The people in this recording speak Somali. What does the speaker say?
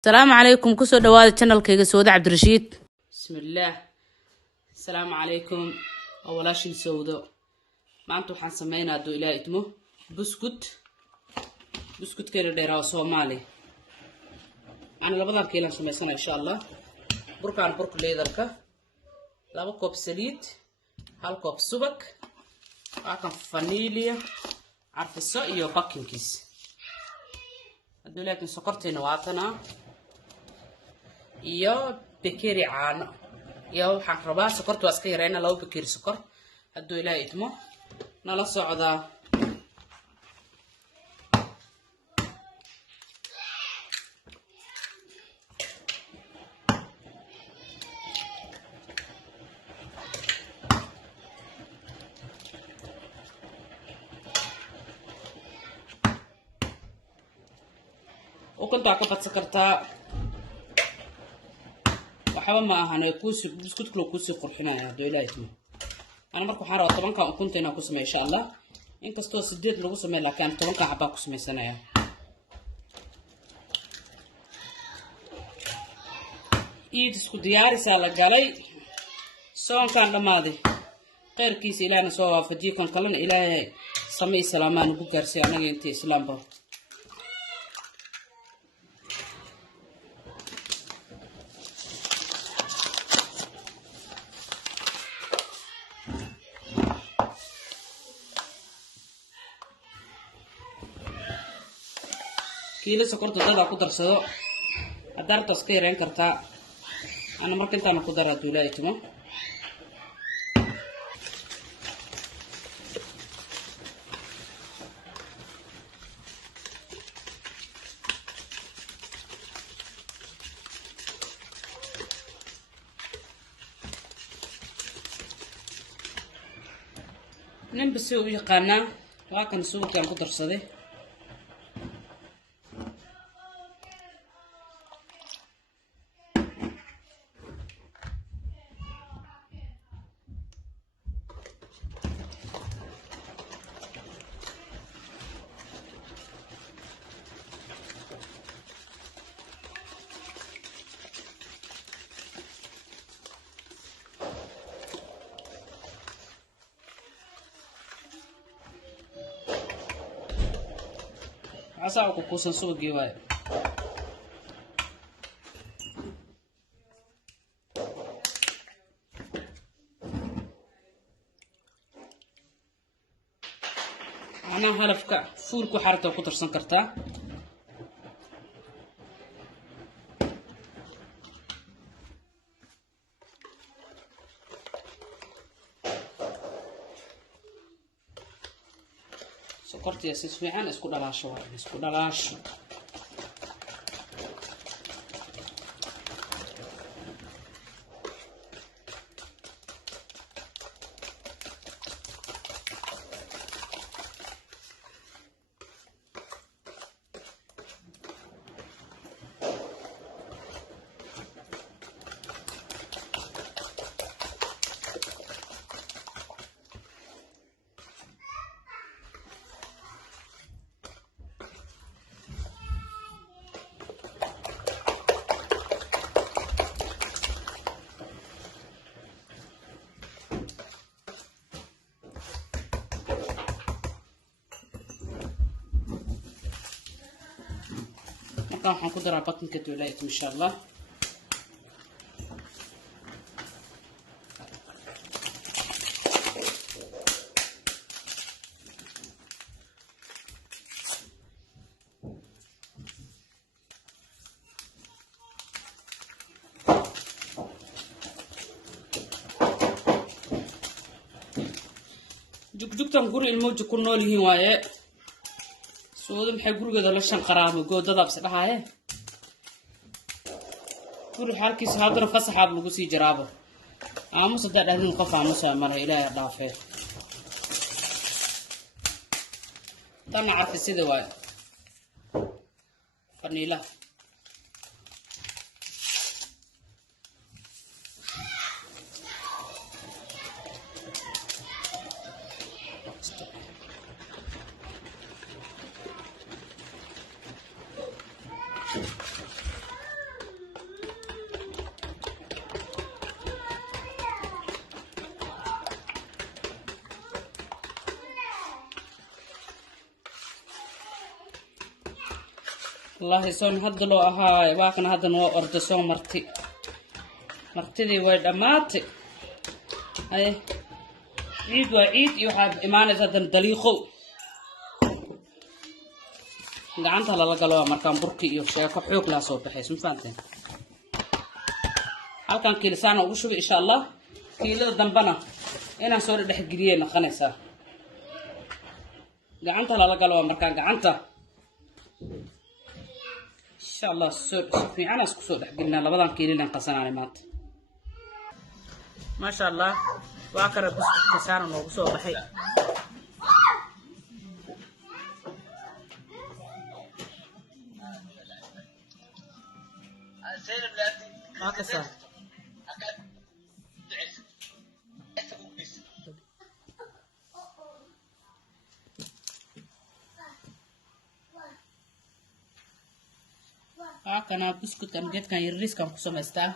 السلام عليكم كسو دواد channel كيغا سودة عبد الرشيد. بسم الله. السلام عليكم أولاشين سودة. ما أنتو حان سمينا دو إلا إتمو بسكوت كيرا ديراو سومالي. أنا لبضان كيلا سميسانا إن شاء الله. بركان برك ليدركا. لابا كوب سليد. هال كوب سبك. وعاكم فانيليا. عارف السوء إيو باكين كيس. هدو لكن سكرتين واتنا. iyo bekeri caano iyo waxaan rabaa sokortu waa iska yareena laba bekeri sokor haduu ilaahay idmo nala socda وكنت عقبت سكرتها waxba ma ahan ay ku biscuit kale ku soo qurxinaya hado ilaahayna ana marka waxaan rabaa 10 ka ukunta inaan ku sameeyo insha Allah inkastoo 8 lagu sameeyo laakiin 10 ka xabaa ku sameeysanaya iid isku diyaarisa la galay soonkan dhamaaday qeyrkiisa ilaahna soo waafajiyo kan kalena ilaahay sameey salaamaan ugu gaarsiyo anaga inta islaamba kiilo sokorta dada ku darsado adarta iska yareen kartaa ana marka intaan ku daro duulaaytimo nin bisi u yaqaana waa kan suuqan ku darsaday عساك وكوسن سوقي واي أنا هلفك فورك وحرته وكترسن كرتا سكرت يا سيس فيعان اسكو دلاش واي اسكو دلاش راح نقدر على بطن كتولايت ان شاء الله جوجتان غوري الموج ku nool yihiin waaye soodo maxay gurigeeda la shan qaraamo goodada abs dhahaye guri halkiis hadana fasaxaad lagu sii jaraabo aamus dadadin qof aamus mar ilaahay dhaafay dana arki sida waaye fanila والله سون هاد لو هاي واقنا هاد نو أرد سون مرتي دي ويد أماتي هاي عيد وعيد يوحب إيمان زاد دليخو gacanta la galo markaan burki iyo sheeko xoog la soo baxay ma fahanteen halkan kilisaan ugu shubi insha Allah kiilada dambana inaan soo dhex geliyay naqanaysa gacanta la galo markaan gacanta insha Allah soo fiican isku soo dhex gelina labadan kiilan qasanaan maanta ma sha Allah waa kara kilisaan ugu soo baxay هكذا هكذا بسكوت أم جت كان يريس كان كسمستا